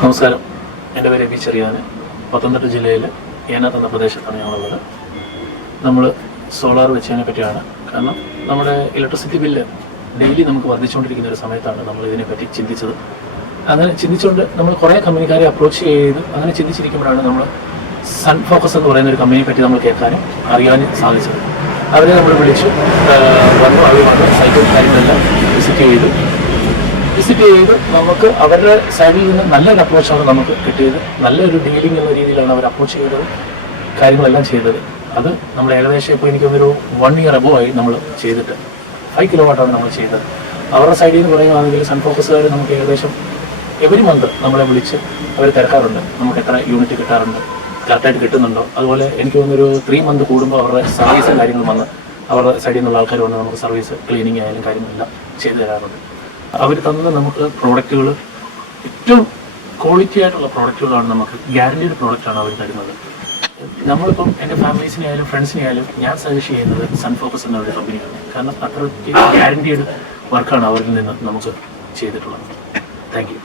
നമസ്കാരം. എന്റെ പേര് എബി ചെറിയാന്. പത്തനംതിട്ട ജില്ലയിൽ ഏനാത്ത് എന്ന പ്രദേശത്താണ് ഞങ്ങളുള്ളത്. നമ്മൾ സോളാർ വെച്ചതിനെ പറ്റിയാണ്. കാരണം നമ്മുടെ ഇലക്ട്രിസിറ്റി ബില്ല് ഡെയിലി നമുക്ക് വർദ്ധിച്ചുകൊണ്ടിരിക്കുന്ന ഒരു സമയത്താണ് നമ്മൾ ഇതിനെപ്പറ്റി ചിന്തിച്ചത്. അങ്ങനെ ചിന്തിച്ചുകൊണ്ട് നമ്മൾ കുറേ കമ്പനിക്കാരെ അപ്രോച്ച് ചെയ്ത് അങ്ങനെ ചിന്തിച്ചിരിക്കുമ്പോഴാണ് നമ്മൾ സൺ ഫോക്കസ് എന്ന് പറയുന്ന ഒരു കമ്പനിയെ പറ്റി നമ്മൾ കേൾക്കാനും അറിയാനും സാധിച്ചത്. അവരെ നമ്മൾ വിളിച്ചു വന്നു അവർ വന്ന് സൈക്കിൾ കാര്യങ്ങളെല്ലാം വിസിറ്റ് ചെയ്തു. വിസിറ്റ് ചെയ്ത് നമുക്ക് അവരുടെ സൈഡിൽ നിന്ന് നല്ലൊരു അപ്രോച്ചാണ് നമുക്ക് കിട്ടിയത്. നല്ലൊരു ഡീലിംഗ് എന്ന രീതിയിലാണ് അവർ അപ്രോച്ച് ചെയ്തത് കാര്യങ്ങളെല്ലാം ചെയ്തത്. അത് നമ്മൾ ഏകദേശം ഇപ്പോൾ എനിക്ക് ഒരു വൺ ഇയർ അബോ ആയി നമ്മൾ ചെയ്തിട്ട്. ഫൈവ് കിലോ വാട്ടാണ് നമ്മൾ ചെയ്തത്. അവരുടെ സൈഡിൽ നിന്ന് പറയുകയാണെങ്കിൽ സൺ ഫോക്കസുകാർ നമുക്ക് ഏകദേശം എവരി മന്ത് നമ്മളെ വിളിച്ച് അവർ തിരക്കാറുണ്ട്. നമുക്ക് എത്ര യൂണിറ്റ് കിട്ടാറുണ്ട് കറക്റ്റായിട്ട് കിട്ടുന്നുണ്ടോ? അതുപോലെ എനിക്ക് തോന്നുന്നൊരു ത്രീ മന്ത് കൂടുമ്പോൾ അവരുടെ സർവീസും കാര്യങ്ങളും വന്ന് അവരുടെ സൈഡിൽ നിന്നുള്ള ആൾക്കാർ വന്ന് നമുക്ക് സർവീസ് ക്ലീനിങ് ആയാലും കാര്യങ്ങളെല്ലാം ചെയ്തു തരാറുണ്ട്. അവർ തന്ന നമുക്ക് പ്രോഡക്റ്റുകൾ ഏറ്റവും ക്വാളിറ്റി ആയിട്ടുള്ള പ്രോഡക്റ്റുകളാണ് നമുക്ക് ഗ്യാരണ്ടീഡ് പ്രോഡക്റ്റാണ് അവർ തരുന്നത്. നമ്മളിപ്പം എന്റെ ഫാമിലീസിനെ ആയാലും ഫ്രണ്ട്സിനെ ആയാലും ഞാൻ സജസ്റ്റ് ചെയ്യുന്നത് സൺഫോക്കസ് എന്ന ഒരു കമ്പനിയാണ് കാരണം അത്രയ്ക്ക് ഗ്യാരണ്ടീഡ് വർക്കാണ് അവരിൽ നിന്ന് നമുക്ക് ചെയ്തിട്ടുള്ളത്. Thank you